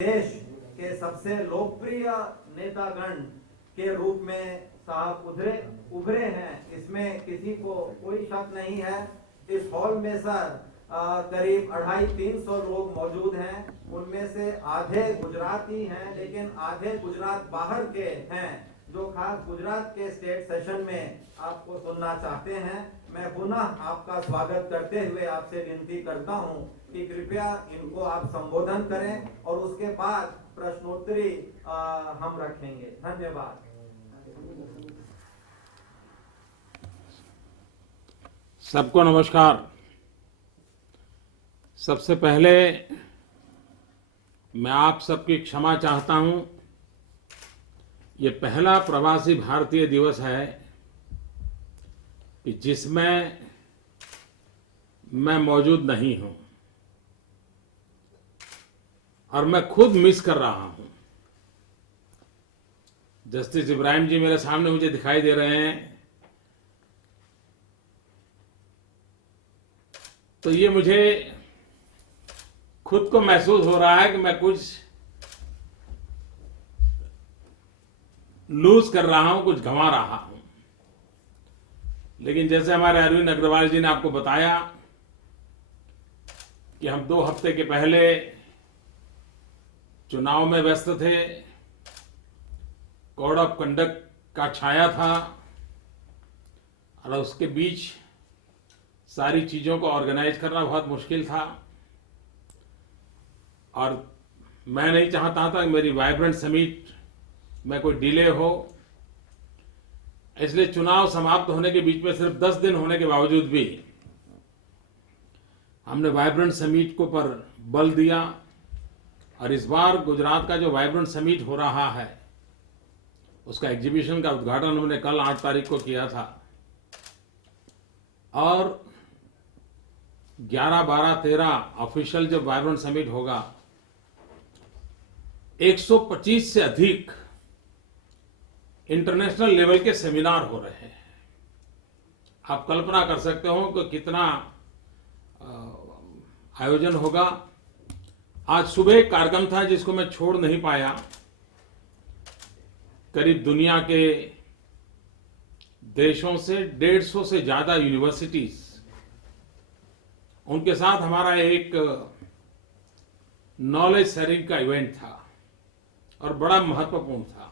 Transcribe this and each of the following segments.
देश के सबसे लोकप्रिय नेतागण के रूप में साहब उभरे हैं, इसमें किसी को कोई शक नहीं है। इस हॉल में सर करीब 250-300 लोग मौजूद हैं। उनमें से आधे गुजराती हैं, लेकिन आधे गुजरात बाहर के हैं जो खास गुजरात के स्टेट सेशन में आपको सुनना चाहते हैं। मैं पुनः आपका स्वागत करते हुए आपसे विनती करता हूं कि कृपया इनको आप संबोधन करें और उसके बाद प्रश्नोत्तरी हम रखेंगे। धन्यवाद। सबको नमस्कार। सबसे पहले मैं आप सबकी क्षमा चाहता हूं। ये पहला प्रवासी भारतीय दिवस है कि जिसमें मैं मौजूद नहीं हूं और मैं खुद मिस कर रहा हूं। जस्टिस इब्राहिम जी मेरे सामने मुझे दिखाई दे रहे हैं, तो ये मुझे खुद को महसूस हो रहा है कि मैं कुछ लूज कर रहा हूं, कुछ गंवा रहा हूं। लेकिन जैसे हमारे अरविंद अग्रवाल जी ने आपको बताया कि हम 2 हफ्ते के पहले चुनाव में व्यस्त थे, कोड ऑफ कंडक्ट का छाया था और उसके बीच सारी चीजों को ऑर्गेनाइज करना बहुत मुश्किल था। और मैं नहीं चाहता था कि मेरी वाइब्रेंट समिट में कोई डिले हो, इसलिए चुनाव समाप्त होने के बीच में सिर्फ 10 दिन होने के बावजूद भी हमने वाइब्रेंट समिट को पर बल दिया। और इस बार गुजरात का जो वाइब्रेंट समिट हो रहा है, उसका एग्जीबिशन का उद्घाटन हमने कल 8 तारीख को किया था और 11, 12, 13 ऑफिशियल जब वाइब्रेंट समिट होगा, 125 से अधिक इंटरनेशनल लेवल के सेमिनार हो रहे हैं। आप कल्पना कर सकते हो कि कितना आयोजन होगा। आज सुबह एक कार्यक्रम था जिसको मैं छोड़ नहीं पाया। करीब दुनिया के देशों से 150 से ज्यादा यूनिवर्सिटीज, उनके साथ हमारा एक नॉलेज शेयरिंग का इवेंट था और बड़ा महत्वपूर्ण था।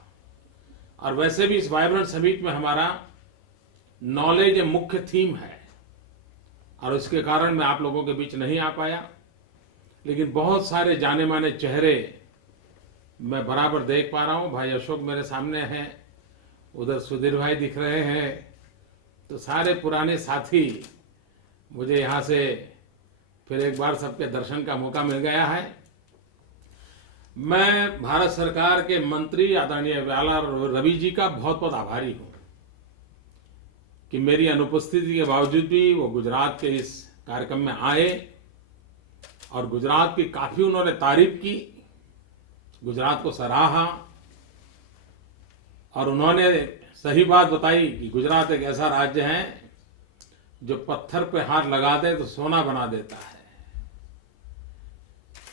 और वैसे भी इस वाइब्रेंट समिट में हमारा नॉलेज मुख्य थीम है और इसके कारण मैं आप लोगों के बीच नहीं आ पाया। लेकिन बहुत सारे जाने माने चेहरे मैं बराबर देख पा रहा हूं। भाई अशोक मेरे सामने हैं, उधर सुधीर भाई दिख रहे हैं, तो सारे पुराने साथी, मुझे यहां से फिर एक बार सबके दर्शन का मौका मिल गया है। मैं भारत सरकार के मंत्री आदरणीय व्याला रवि जी का बहुत बहुत आभारी हूं कि मेरी अनुपस्थिति के बावजूद भी वो गुजरात के इस कार्यक्रम में आए और गुजरात की काफी उन्होंने तारीफ की, गुजरात को सराहा और उन्होंने सही बात बताई कि गुजरात एक ऐसा राज्य है जो पत्थर पे हाथ लगा दे तो सोना बना देता है।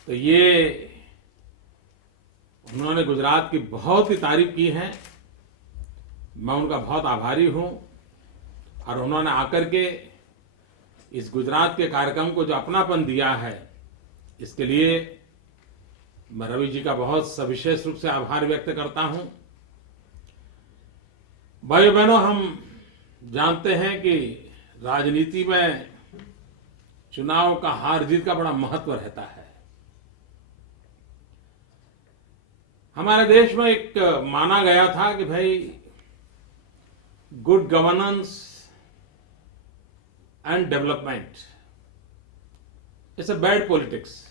तो ये उन्होंने गुजरात की बहुत ही तारीफ की है। मैं उनका बहुत आभारी हूं और उन्होंने आकर के इस गुजरात के कार्यक्रम को जो अपनापन दिया है, इसके लिए मैं रवि जी का बहुत सविशेष रूप से आभार व्यक्त करता हूं। भाइयों बहनों, हम जानते हैं कि राजनीति में चुनाव का हार जीत का बड़ा महत्व रहता है। हमारे देश में एक माना गया था कि भाई good governance and development it's a bad politics.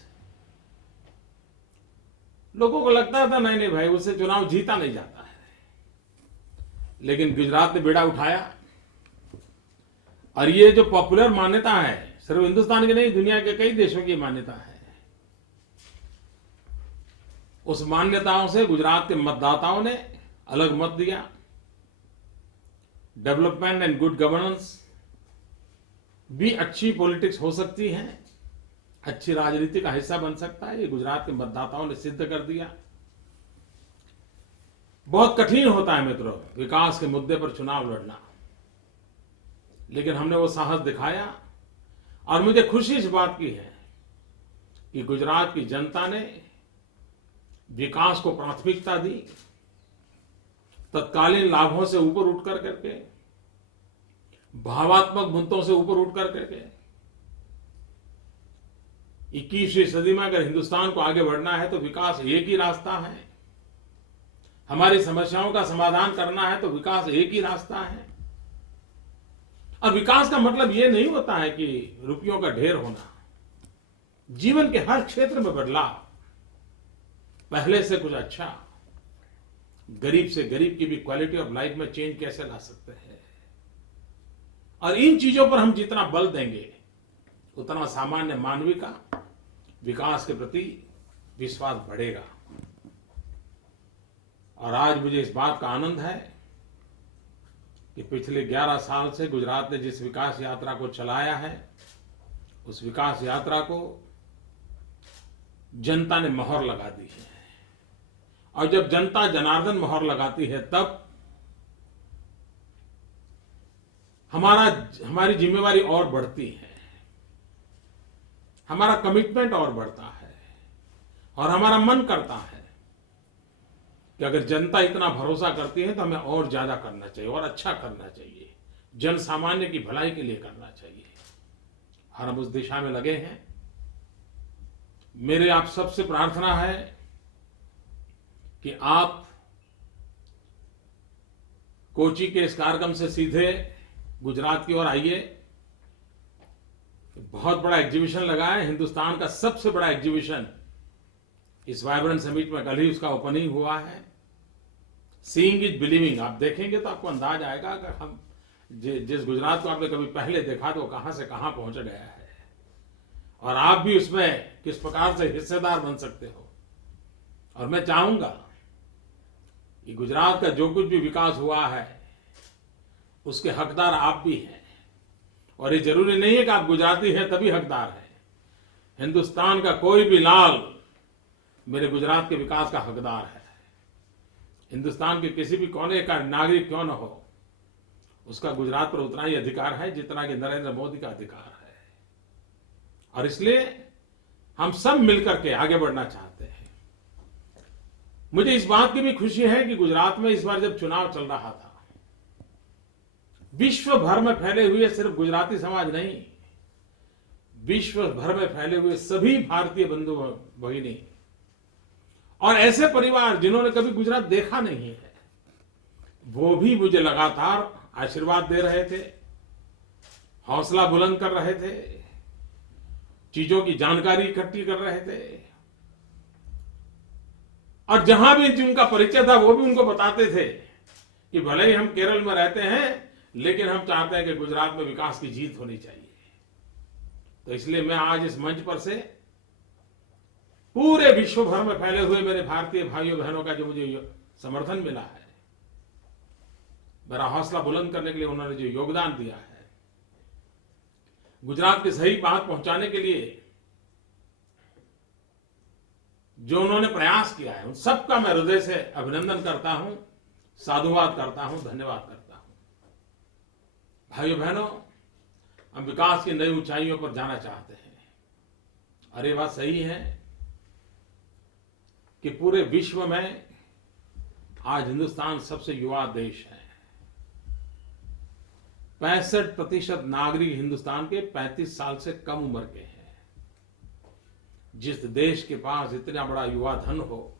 लोगों को लगता था नहीं नहीं भाई, उससे चुनाव जीता नहीं जाता है। लेकिन गुजरात ने बेड़ा उठाया और ये जो पॉपुलर मान्यता है, सिर्फ हिंदुस्तान की नहीं, दुनिया के कई देशों की मान्यता है। उस मान्यताओं से गुजरात के मतदाताओं ने अलग मत दिया। डेवलपमेंट एंड गुड गवर्नेंस भी अच्छी पॉलिटिक्स हो सकती है अच्छी राजनीति का हिस्सा बन सकता है, ये गुजरात के मतदाताओं ने सिद्ध कर दिया। बहुत कठिन होता है मित्रों विकास के मुद्दे पर चुनाव लड़ना, लेकिन हमने वो साहस दिखाया और मुझे खुशी इस बात की है कि गुजरात की जनता ने विकास को प्राथमिकता दी, तत्कालीन लाभों से ऊपर उठ कर करके, भावात्मक मुद्दों से ऊपर उठ कर करके 21वीं सदी में अगर हिंदुस्तान को आगे बढ़ना है तो विकास एक ही रास्ता है। हमारी समस्याओं का समाधान करना है तो विकास एक ही रास्ता है। और विकास का मतलब ये नहीं होता है कि रुपयों का ढेर होना। जीवन के हर क्षेत्र में बदलाव, पहले से कुछ अच्छा, गरीब से गरीब की भी क्वालिटी ऑफ लाइफ में चेंज कैसे ला सकते हैं। और इन चीजों पर हम जितना बल देंगे उतना सामान्य मानवी का विकास के प्रति विश्वास बढ़ेगा। और आज मुझे इस बात का आनंद है कि पिछले 11 साल से गुजरात ने जिस विकास यात्रा को चलाया है, उस विकास यात्रा को जनता ने मोहर लगा दी है। और जब जनता जनार्दन मोहर लगाती है तब हमारी जिम्मेवारी और बढ़ती है, हमारा कमिटमेंट और बढ़ता है और हमारा मन करता है कि अगर जनता इतना भरोसा करती है तो हमें और ज्यादा करना चाहिए और अच्छा करना चाहिए, जन सामान्य की भलाई के लिए करना चाहिए। और हम उस दिशा में लगे हैं। मेरे आप सबसे प्रार्थना है कि आप कोची के इस कार्यक्रम से सीधे गुजरात की ओर आइए। बहुत बड़ा एग्जीबिशन लगा है, हिंदुस्तान का सबसे बड़ा एग्जीबिशन। इस वाइब्रेंट समिट में कल ही उसका ओपनिंग हुआ है। Seeing is believing. आप देखेंगे तो आपको अंदाज आएगा कि हम जिस गुजरात को आपने कभी पहले देखा तो कहां से कहां पहुंच गया है, और आप भी उसमें किस प्रकार से हिस्सेदार बन सकते हो। और मैं चाहूंगा कि गुजरात का जो कुछ भी विकास हुआ है उसके हकदार आप भी हैं। और ये जरूरी नहीं है कि आप गुजराती हैं तभी हकदार हैं। हिंदुस्तान का कोई भी लाल मेरे गुजरात के विकास का हकदार है। हिंदुस्तान के किसी भी कोने का नागरिक क्यों न हो, उसका गुजरात पर उतना ही अधिकार है जितना कि नरेंद्र मोदी का अधिकार है। और इसलिए हम सब मिलकर के आगे बढ़ना चाहते हैं। मुझे इस बात की भी खुशी है कि गुजरात में इस बार जब चुनाव चल रहा था, विश्व भर में फैले हुए सिर्फ गुजराती समाज नहीं, विश्व भर में फैले हुए सभी भारतीय बंधु भगिनी और ऐसे परिवार जिन्होंने कभी गुजरात देखा नहीं है, वो भी मुझे लगातार आशीर्वाद दे रहे थे, हौसला बुलंद कर रहे थे, चीजों की जानकारी इकट्ठी कर रहे थे। और जहां भी जिनका परिचय था वो भी उनको बताते थे कि भले ही हम केरल में रहते हैं लेकिन हम चाहते हैं कि गुजरात में विकास की जीत होनी चाहिए। तो इसलिए मैं आज इस मंच पर से पूरे विश्व भर में फैले हुए मेरे भारतीय भाइयों बहनों का जो मुझे समर्थन मिला है, मेरा हौसला बुलंद करने के लिए उन्होंने जो योगदान दिया है, गुजरात की सही बात पहुंचाने के लिए जो उन्होंने प्रयास किया है, उन सबका मैं हृदय से अभिनंदन करता हूं, साधुवाद करता हूं, धन्यवाद करता हूं। भाइयों बहनों, हम विकास की नई ऊंचाइयों पर जाना चाहते हैं। और ये बात सही है कि पूरे विश्व में आज हिंदुस्तान सबसे युवा देश है। 65% नागरिक हिंदुस्तान के 35 साल से कम उम्र के हैं। जिस देश के पास इतना बड़ा युवा धन हो,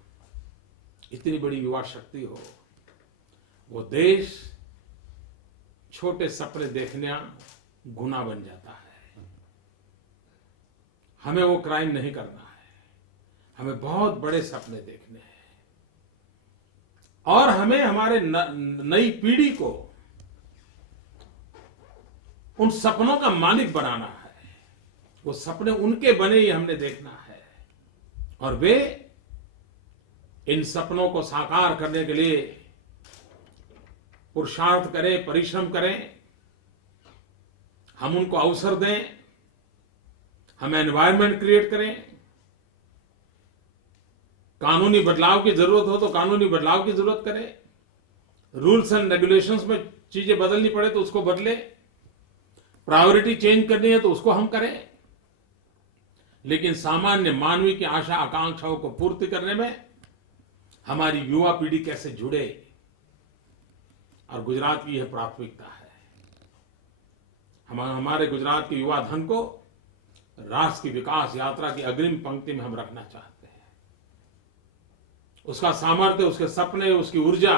इतनी बड़ी युवा शक्ति हो, वो देश छोटे सपने देखना गुनाह बन जाता है। हमें वो क्राइम नहीं करना है, हमें बहुत बड़े सपने देखने हैं। और हमें हमारे नई पीढ़ी को उन सपनों का मालिक बनाना है। वो सपने उनके बने ही हमने देखना है, और वे इन सपनों को साकार करने के लिए पुरुषार्थ करें, परिश्रम करें, हम उनको अवसर दें, हम एनवायरनमेंट क्रिएट करें, कानूनी बदलाव की जरूरत हो तो कानूनी बदलाव की जरूरत करें, रूल्स एंड रेगुलेशंस में चीजें बदलनी पड़े तो उसको बदले, प्रायोरिटी चेंज करनी है तो उसको हम करें, लेकिन सामान्य मानवीय की आशा आकांक्षाओं को पूर्ति करने में हमारी युवा पीढ़ी कैसे जुड़े, और गुजरात की यह प्राथमिकता है। हमारे गुजरात के युवा धन को राष्ट्र की विकास यात्रा की अग्रिम पंक्ति में हम रखना चाहते हैं। उसका सामर्थ्य, उसके सपने, उसकी ऊर्जा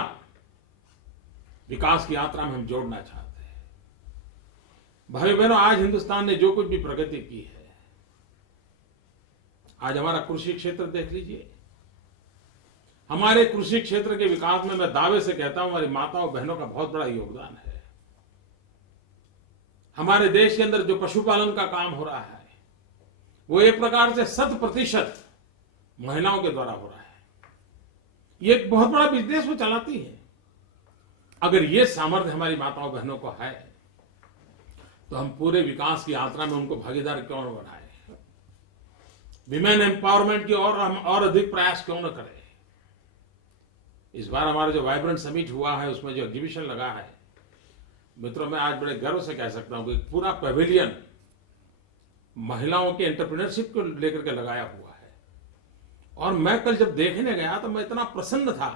विकास की यात्रा में हम जोड़ना चाहते हैं। भाई बहनों, आज हिंदुस्तान ने जो कुछ भी प्रगति की है, आज हमारा कृषि क्षेत्र देख लीजिए। हमारे कृषि क्षेत्र के विकास में मैं दावे से कहता हूं हमारी माताओं बहनों का बहुत बड़ा योगदान है। हमारे देश के अंदर जो पशुपालन का काम हो रहा है वो एक प्रकार से 100% महिलाओं के द्वारा हो रहा है। ये एक बहुत बड़ा बिजनेस वो चलाती है। अगर ये सामर्थ्य हमारी माताओं बहनों को है तो हम पूरे विकास की यात्रा में उनको भागीदार क्यों न बनाएं, विमेन एम्पावरमेंट की और हम और अधिक प्रयास क्यों न करें। इस बार हमारा जो वाइब्रेंट समिट हुआ है उसमें जो एग्जीबिशन लगा है, मित्रों, मैं आज बड़े गर्व से कह सकता हूं कि पूरा पेविलियन महिलाओं के एंटरप्रेन्योरशिप को लेकर के लगाया हुआ है। और मैं कल जब देखने गया तो मैं इतना प्रसन्न था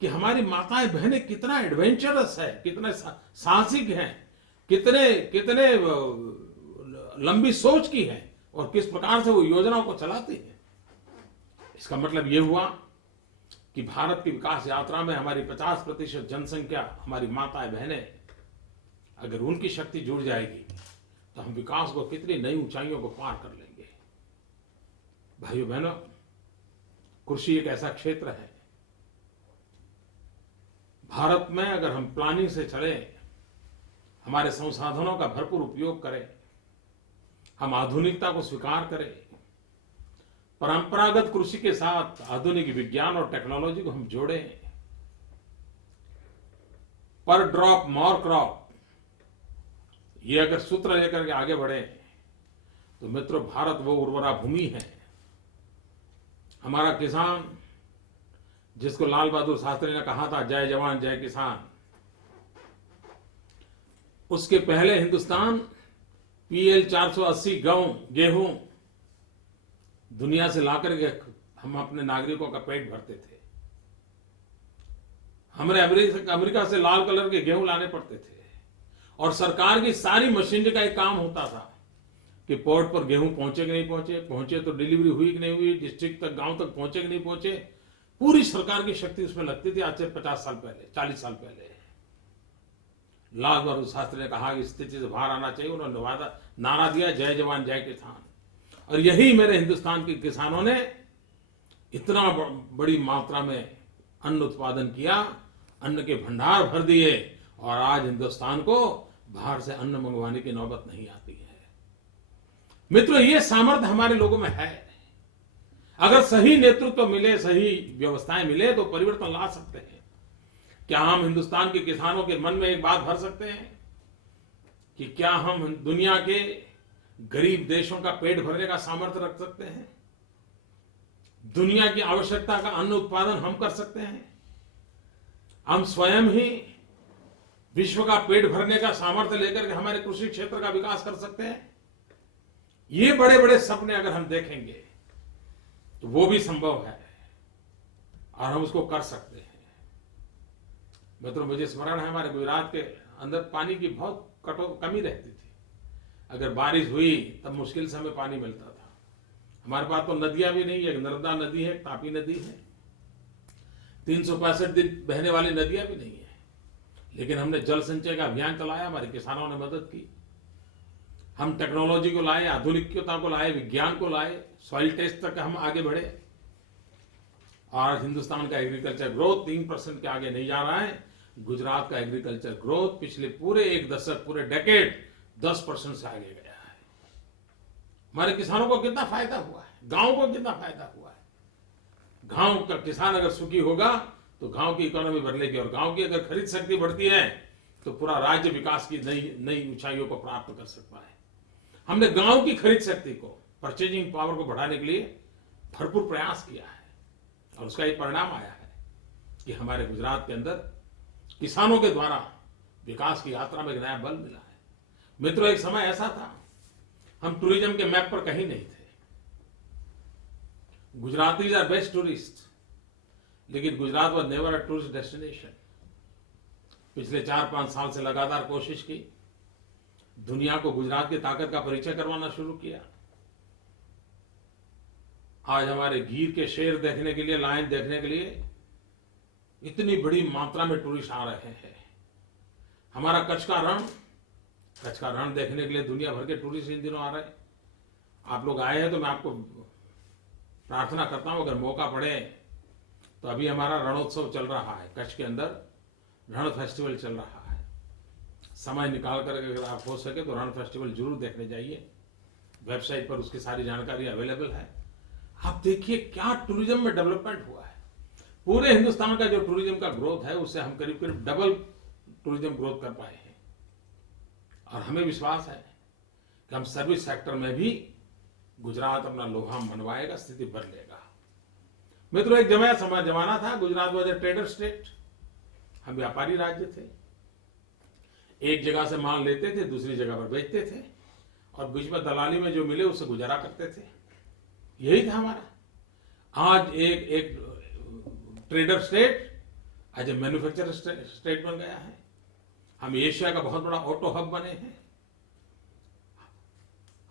कि हमारी माताएं बहनें कितना एडवेंचरस है, कितने साहसिक हैं, कितने लंबी सोच की है और किस प्रकार से वो योजनाओं को चलाती है। इसका मतलब ये हुआ कि भारत की विकास यात्रा में हमारी 50% जनसंख्या, हमारी माताएं बहनें, अगर उनकी शक्ति जुड़ जाएगी तो हम विकास को कितनी नई ऊंचाइयों को पार कर लेंगे। भाइयों बहनों, कृषि एक ऐसा क्षेत्र है, भारत में अगर हम प्लानिंग से चले, हमारे संसाधनों का भरपूर उपयोग करें, हम आधुनिकता को स्वीकार करें, परंपरागत कृषि के साथ आधुनिक विज्ञान और टेक्नोलॉजी को हम जोड़ें, पर ड्रॉप मोर क्रॉप, ये अगर सूत्र लेकर के आगे बढ़े तो मित्रों, भारत वो उर्वरा भूमि है। हमारा किसान, जिसको लाल बहादुर शास्त्री ने कहा था जय जवान जय किसान, उसके पहले हिंदुस्तान PL 480 गेहूं दुनिया से लाकर के हम अपने नागरिकों का पेट भरते थे। हमें अमेरिका से लाल कलर के गेहूं लाने पड़ते थे और सरकार की सारी मशीनरी का एक काम होता था कि पोर्ट पर गेहूं पहुंचे कि नहीं पहुंचे, पहुंचे तो डिलीवरी हुई कि नहीं हुई, डिस्ट्रिक्ट तक, गांव तक पहुंचे कि नहीं पहुंचे, पूरी सरकार की शक्ति उसमें लगती थी। आज से 50 साल पहले, 40 साल पहले लाल बहादुर शास्त्री ने कहा कि स्थिति से बाहर आना चाहिए। उन्होंने नारा दिया जय जवान जय किसान, और यही मेरे हिंदुस्तान के किसानों ने इतना बड़ी मात्रा में अन्न उत्पादन किया, अन्न के भंडार भर दिए, और आज हिंदुस्तान को बाहर से अन्न मंगवाने की नौबत नहीं आती है। मित्रों, ये सामर्थ्य हमारे लोगों में है। अगर सही नेतृत्व मिले, सही व्यवस्थाएं मिले तो परिवर्तन ला सकते हैं। क्या हम हिंदुस्तान के किसानों के मन में एक बात भर सकते हैं कि क्या हम दुनिया के गरीब देशों का पेट भरने का सामर्थ्य रख सकते हैं? दुनिया की आवश्यकता का अन्न उत्पादन हम कर सकते हैं? हम स्वयं ही विश्व का पेट भरने का सामर्थ्य लेकर के हमारे कृषि क्षेत्र का विकास कर सकते हैं? ये बड़े बड़े सपने अगर हम देखेंगे तो वो भी संभव है और हम उसको कर सकते हैं। मित्रों, मुझे स्मरण है हमारे गुजरात के अंदर पानी की बहुत कमी रहती थी। अगर बारिश हुई तब मुश्किल से हमें पानी मिलता था। हमारे पास तो नदियां भी नहीं है, नर्मदा नदी है, तापी नदी है, 365 दिन बहने वाली नदियां भी नहीं है। लेकिन हमने जल संचय का अभियान चलाया, हमारे किसानों ने मदद की, हम टेक्नोलॉजी को लाए, आधुनिकता को लाए, विज्ञान को लाए, सॉइल टेस्ट तक हम आगे बढ़े। और हिंदुस्तान का एग्रीकल्चर ग्रोथ 3% के आगे नहीं जा रहा है। गुजरात का एग्रीकल्चर ग्रोथ पिछले पूरे एक दशक, पूरे डेकेड 10% से आगे गया है। हमारे किसानों को कितना फायदा हुआ है, गांव को कितना फायदा हुआ है। गांव का किसान अगर सुखी होगा तो गांव की इकोनॉमी बढ़ेगी, और गांव की अगर खरीद शक्ति बढ़ती है तो पूरा राज्य विकास की नई ऊंचाइयों को प्राप्त कर सकता है। हमने गांव की खरीद शक्ति को, परचेजिंग पावर को बढ़ाने के लिए भरपूर प्रयास किया है और उसका एक परिणाम आया है कि हमारे गुजरात के अंदर किसानों के द्वारा विकास की यात्रा में एक नया बल मिला है। मित्रों, एक समय ऐसा था हम टूरिज्म के मैप पर कहीं नहीं थे। गुजरातीज आर बेस्ट टूरिस्ट, लेकिन Gujarat was never a tourist destination. पिछले 4-5 साल से लगातार कोशिश की, दुनिया को गुजरात की ताकत का परिचय करवाना शुरू किया। आज हमारे गिर के शेर देखने के लिए, लायन देखने के लिए इतनी बड़ी मात्रा में टूरिस्ट आ रहे हैं। हमारा कच्छ का रण देखने के लिए दुनिया भर के टूरिस्ट इन दिनों आ रहे हैं। आप लोग आए हैं तो मैं आपको प्रार्थना करता हूं, अगर मौका पड़े तो अभी हमारा रणोत्सव चल रहा है, कच्छ के अंदर रण फेस्टिवल चल रहा है। समय निकाल कर अगर आप हो सके तो रण फेस्टिवल जरूर देखने जाइए। वेबसाइट पर उसकी सारी जानकारी अवेलेबल है। आप देखिए क्या टूरिज्म में डेवलपमेंट हुआ है। पूरे हिंदुस्तान का जो टूरिज्म का ग्रोथ है उससे हम करीब करीब डबल टूरिज्म ग्रोथ कर पाए हैं। और हमें विश्वास है कि हम सर्विस सेक्टर में भी गुजरात अपना लोहा मनवाएगा, स्थिति बदलेगा। मित्रों, एक जमाना था Gujarat was a trader state. हम व्यापारी राज्य थे। एक जगह से माल लेते थे, दूसरी जगह पर बेचते थे और बीच में दलाली में जो मिले उससे गुजारा करते थे। यही था हमारा। आज एक ट्रेडर स्टेट आज ए मैन्युफैक्चरर स्टेट बन गया है। हम एशिया का बहुत बड़ा ऑटो हब बने हैं।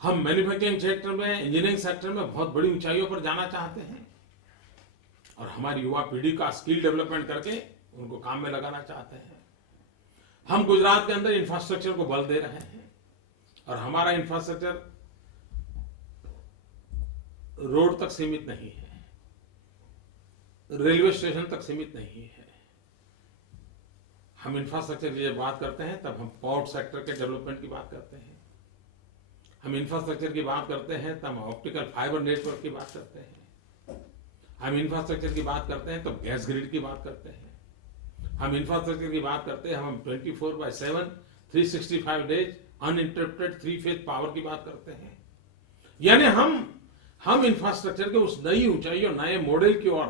हम मैन्युफैक्चरिंग सेक्टर में, इंजीनियरिंग सेक्टर में बहुत बड़ी ऊंचाइयों पर जाना चाहते हैं और हमारी युवा पीढ़ी का स्किल डेवलपमेंट करके उनको काम में लगाना चाहते हैं। हम गुजरात के अंदर इंफ्रास्ट्रक्चर को बल दे रहे हैं और हमारा इंफ्रास्ट्रक्चर रोड तक सीमित नहीं है, रेलवे स्टेशन तक सीमित नहीं है। हम इंफ्रास्ट्रक्चर की जब बात करते हैं तब हम पोर्ट सेक्टर के डेवलपमेंट की बात करते हैं। हम इंफ्रास्ट्रक्चर की बात करते हैं तब हम ऑप्टिकल फाइबर नेटवर्क की बात करते हैं। हम इंफ्रास्ट्रक्चर की बात करते हैं तब गैस ग्रिड की बात करते हैं। हम इंफ्रास्ट्रक्चर की बात करते हैं, हम 24/7 365 डेज अनइंटरप्टेड 3 फेज पावर की बात करते हैं। यानी हम इंफ्रास्ट्रक्चर के उस नई ऊंचाई और नए मॉडल की और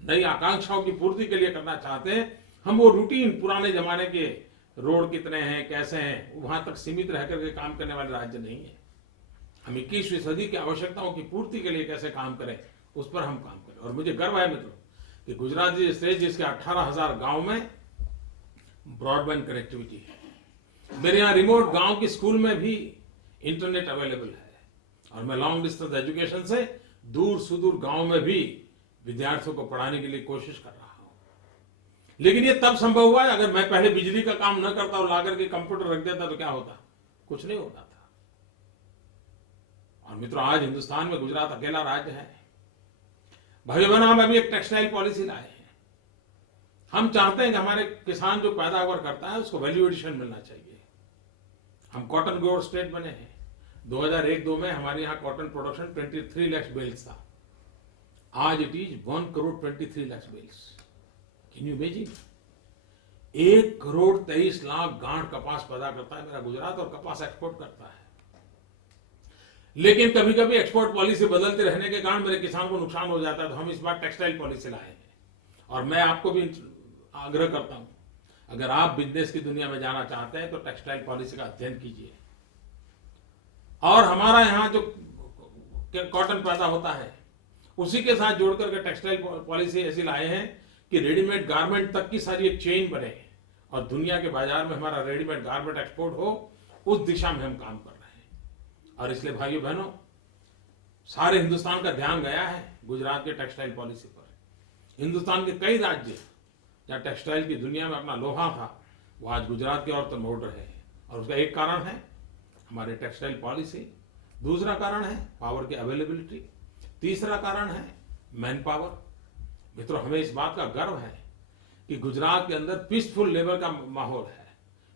नई आकांक्षाओं की पूर्ति के लिए करना चाहते हैं। हम वो रूटीन पुराने जमाने के रोड कितने हैं, कैसे हैं, वहां तक सीमित रह करके काम करने वाले राज्य नहीं है। हम 21वीं सदी की आवश्यकताओं की पूर्ति के लिए कैसे काम करें, उस पर हम काम करें। और मुझे गर्व है मित्रों कि गुजरात स्टेट जिसके 18,000 गांव में ब्रॉडबैंड कनेक्टिविटी है। मेरे यहाँ रिमोट गांव के स्कूल में भी इंटरनेट अवेलेबल है और मैं लॉन्ग डिस्टेंस एजुकेशन से दूर सुदूर गांव में भी विद्यार्थियों को पढ़ाने के लिए कोशिश कर रहा हूं। लेकिन ये तब संभव हुआ है, अगर मैं पहले बिजली का काम न करता और लाकर के कंप्यूटर रख देता तो क्या होता? कुछ नहीं होता था। और मित्रों, आज हिंदुस्तान में गुजरात अकेला राज्य है। भाइयों बहनों, हम अभी एक टेक्सटाइल पॉलिसी लाए हैं। हम चाहते हैं कि हमारे किसान जो पैदावार करता है उसको वैल्यू एडिशन मिलना चाहिए। हम कॉटन ग्रोअर स्टेट बने हैं। 2001-2 में हमारे यहाँ कॉटन प्रोडक्शन 23 लाख बेल्स था। आज it is 1 crore 23 lakh bales. Can you imagine? 1 crore 23 lakh गांठ कपास पैदा करता है मेरा गुजरात और कपास एक्सपोर्ट करता है। लेकिन कभी कभी एक्सपोर्ट पॉलिसी बदलते रहने के कारण मेरे किसान को नुकसान हो जाता है, तो हम इस बार टेक्सटाइल पॉलिसी लाए हैं। और मैं आपको भी आग्रह करता हूं, अगर आप बिजनेस की दुनिया में जाना चाहते हैं तो टेक्सटाइल पॉलिसी का अध्ययन कीजिए। और हमारा यहाँ जो कॉटन पैदा होता है उसी के साथ जोड़ करके टेक्सटाइल पॉलिसी ऐसी लाए हैं कि रेडीमेड गारमेंट तक की सारी एक चेन बने और दुनिया के बाजार में हमारा रेडीमेड गारमेंट एक्सपोर्ट हो, उस दिशा में हम काम कर रहे हैं। और इसलिए भाइयों बहनों, सारे हिंदुस्तान का ध्यान गया है गुजरात के टेक्सटाइल पॉलिसी पर। हिंदुस्तान के कई राज्य जहाँ टेक्सटाइल की दुनिया में अपना लोहा था, वो आज गुजरात की ओर मोड़ रहे हैं। और उसका एक कारण है हमारे टेक्सटाइल पॉलिसी, दूसरा कारण है पावर की अवेलेबिलिटी, तीसरा कारण है मैन पावर। मित्रों, हमें इस बात का गर्व है कि गुजरात के अंदर पीसफुल लेबर का माहौल है,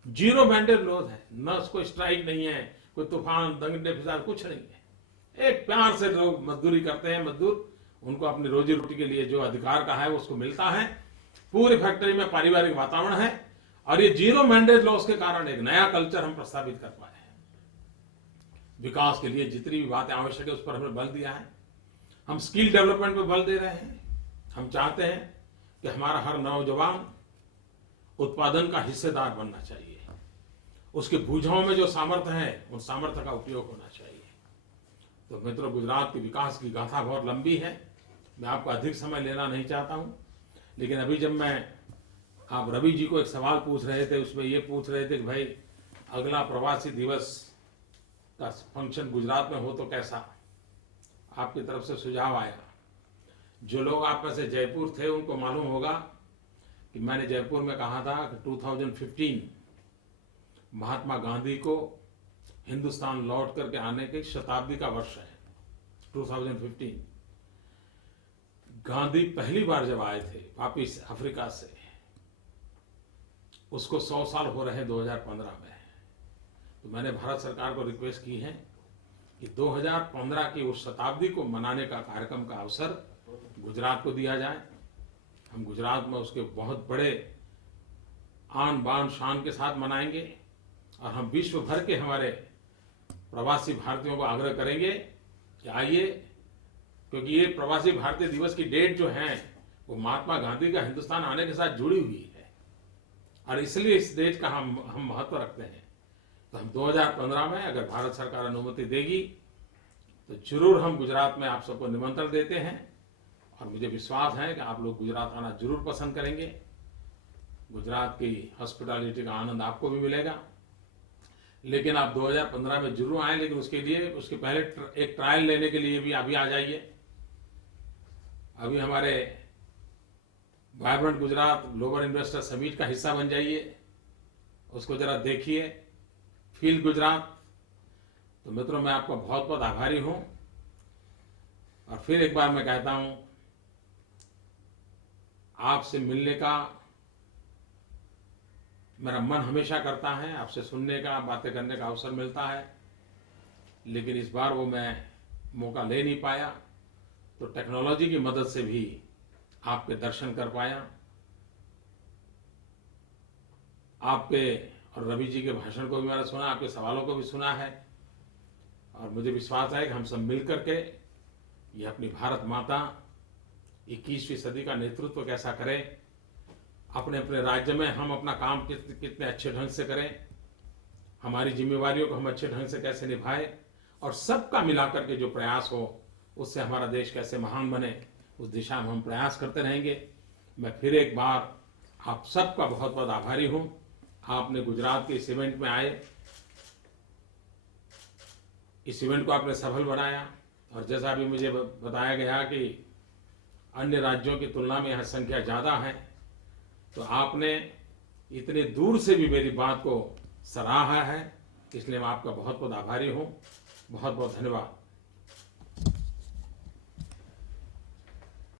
जीरो बैंडेड लॉज है, न कोई स्ट्राइक नहीं है, कोई तूफान दंगे फिसाद कुछ नहीं है। एक प्यार से लोग मजदूरी करते हैं, मजदूर उनको अपनी रोजी रोटी के लिए जो अधिकार का है उसको मिलता है। पूरी फैक्ट्री में पारिवारिक वातावरण है और ये जीरो मैंडेट लॉस के कारण एक नया कल्चर हम प्रस्तावित कर पाए हैं। विकास के लिए जितनी भी बातें आवश्यक है उस पर हमने बल दिया है। हम स्किल डेवलपमेंट पर बल दे रहे हैं। हम चाहते हैं कि हमारा हर नौजवान उत्पादन का हिस्सेदार बनना चाहिए। उसके भुजाओं में जो सामर्थ्य है उन सामर्थ्य का उपयोग होना चाहिए। तो मित्रों, गुजरात के विकास की गाथा बहुत लंबी है, मैं आपको अधिक समय लेना नहीं चाहता हूं। लेकिन अभी जब आप रवि जी को एक सवाल पूछ रहे थे, उसमें ये पूछ रहे थे कि भाई अगला प्रवासी दिवस का फंक्शन गुजरात में हो तो कैसा, आपकी तरफ से सुझाव आया। जो लोग आप में से जयपुर थे उनको मालूम होगा कि मैंने जयपुर में कहा था कि 2015 महात्मा गांधी को हिंदुस्तान लौट करके आने की शताब्दी का वर्ष है। 2015 गांधी पहली बार जब आए थे वापिस अफ्रीका से, उसको 100 साल हो रहे हैं 2015 में। तो मैंने भारत सरकार को रिक्वेस्ट की है कि 2015 की उस शताब्दी को मनाने का कार्यक्रम का अवसर गुजरात को दिया जाए। हम गुजरात में उसके बहुत बड़े आन बान शान के साथ मनाएंगे और हम विश्व भर के हमारे प्रवासी भारतीयों को आग्रह करेंगे कि आइए, क्योंकि ये प्रवासी भारतीय दिवस की डेट जो है वो महात्मा गांधी का हिंदुस्तान आने के साथ जुड़ी हुई है और इसलिए इस डेट का हम महत्व रखते हैं। तो हम 2015 में अगर भारत सरकार अनुमति देगी तो जरूर हम गुजरात में आप सबको निमंत्रण देते हैं और मुझे विश्वास है कि आप लोग गुजरात आना जरूर पसंद करेंगे। गुजरात की हॉस्पिटैलिटी का आनंद आपको भी मिलेगा। लेकिन आप 2015 में जरूर आए, लेकिन उसके पहले एक ट्रायल लेने के लिए भी अभी आ जाइए। अभी हमारे vibrant Gujarat global investor summit का हिस्सा बन जाइए, उसको जरा देखिए, फील गुजरात। तो मित्रों, मैं आपका बहुत बहुत आभारी हूं और फिर एक बार मैं कहता हूं, आपसे मिलने का मेरा मन हमेशा करता है, आपसे सुनने का, बातें करने का अवसर मिलता है, लेकिन इस बार वो मैं मौका ले नहीं पाया। तो टेक्नोलॉजी की मदद से भी आपके दर्शन कर पाया। आपके और रवि जी के भाषण को भी मैंने सुना, आपके सवालों को भी सुना है और मुझे विश्वास है कि हम सब मिलकर के ये अपनी भारत माता 21वीं सदी का नेतृत्व कैसा करें, अपने अपने राज्य में हम अपना काम कितने अच्छे ढंग से करें, हमारी जिम्मेवारियों को हम अच्छे ढंग से कैसे निभाएं और सबका मिलाकर के जो प्रयास हो उससे हमारा देश कैसे महान बने, उस दिशा में हम प्रयास करते रहेंगे। मैं फिर एक बार आप सबका बहुत बहुत आभारी हूं। आपने गुजरात के इस इवेंट में आए, इस इवेंट को आपने सफल बनाया और जैसा अभी मुझे बताया गया कि अन्य राज्यों की तुलना में यहाँ संख्या ज़्यादा है, तो आपने इतने दूर से भी मेरी बात को सराहा है, इसलिए मैं आपका बहुत बहुत आभारी हूँ। बहुत बहुत धन्यवाद।